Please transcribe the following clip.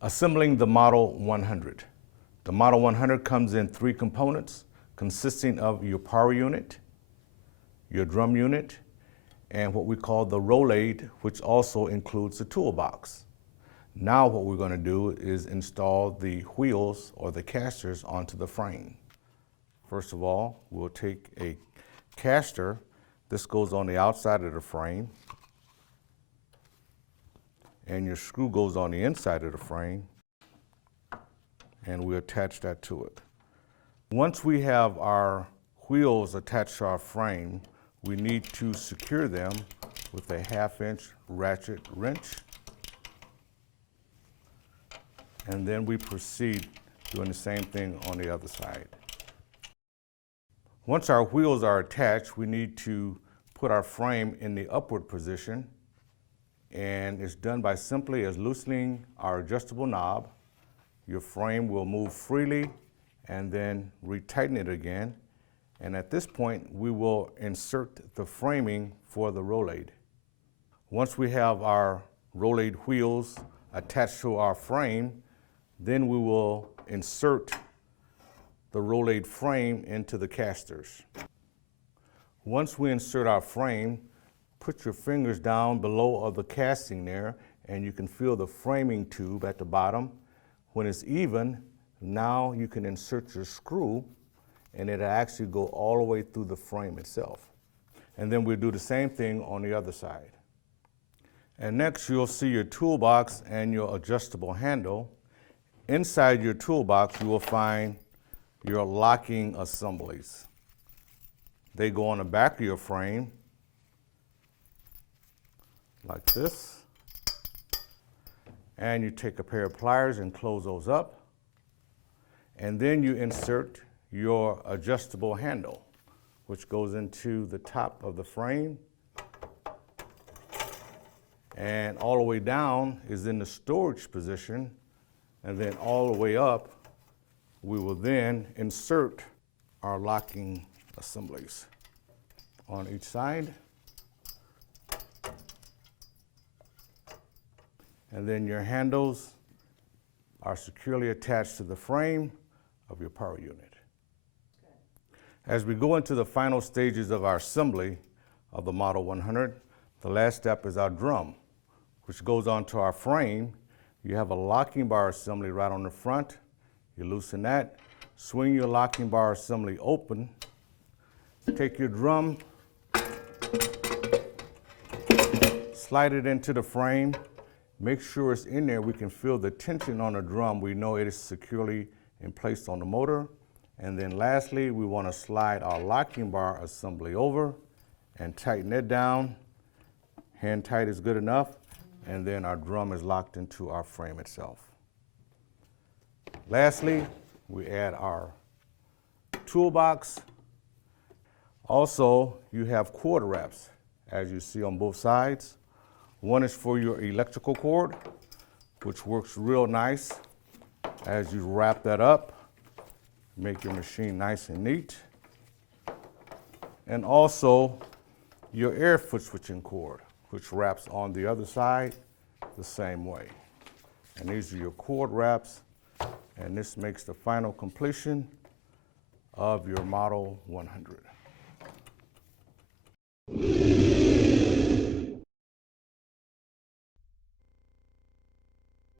Assembling the Model 100. The Model 100 comes in 3 components consisting of your power unit, your drum unit, and what we call the roll aid, which also includes the toolbox. Now what we're going to do is install the wheels or the casters onto the frame. First of all, we'll take a caster. This goes on the outside of the frame, and your screw goes on the inside of the frame, and we attach that to it. Once we have our wheels attached to our frame, we need to secure them with a 1/2-inch ratchet wrench, and then we proceed doing the same thing on the other side. Once our wheels are attached, we need to put our frame in the upward position, and it's done by simply as loosening our adjustable knob. Your frame will move freely and then retighten it again. And at this point, we will insert the framing for the roll aid. Once we have our roll aid wheels attached to our frame, then we will insert the roll aid frame into the casters. Once we insert our frame, put your fingers down below of the casting there, and you can feel the framing tube at the bottom. When it's even, now you can insert your screw, and it'll actually go all the way through the frame itself. And then we'll do the same thing on the other side. And next, you'll see your toolbox and your adjustable handle. Inside your toolbox, you will find your locking assemblies. They go on the back of your frame, like this. And you take a pair of pliers and close those up. And then you insert your adjustable handle, which goes into the top of the frame. And all the way down is in the storage position. And then all the way up, we will then insert our locking assemblies on each side. And then your handles are securely attached to the frame of your power unit. As we go into the final stages of our assembly of the Model 100, the last step is our drum, which goes onto our frame. You have a locking bar assembly right on the front. You loosen that, swing your locking bar assembly open, take your drum, slide it into the frame, make sure it's in there. We can feel the tension on the drum. We know it is securely in place on the motor. And then lastly, we want to slide our locking bar assembly over and tighten it down. Hand tight is good enough. And then our drum is locked into our frame itself. Lastly, we add our toolbox. Also, you have cord wraps, as you see on both sides. One is for your electrical cord, which works real nice. As you wrap that up, make your machine nice and neat. And also your air foot switching cord, which wraps on the other side the same way. And these are your cord wraps, and this makes the final completion of your Model 100.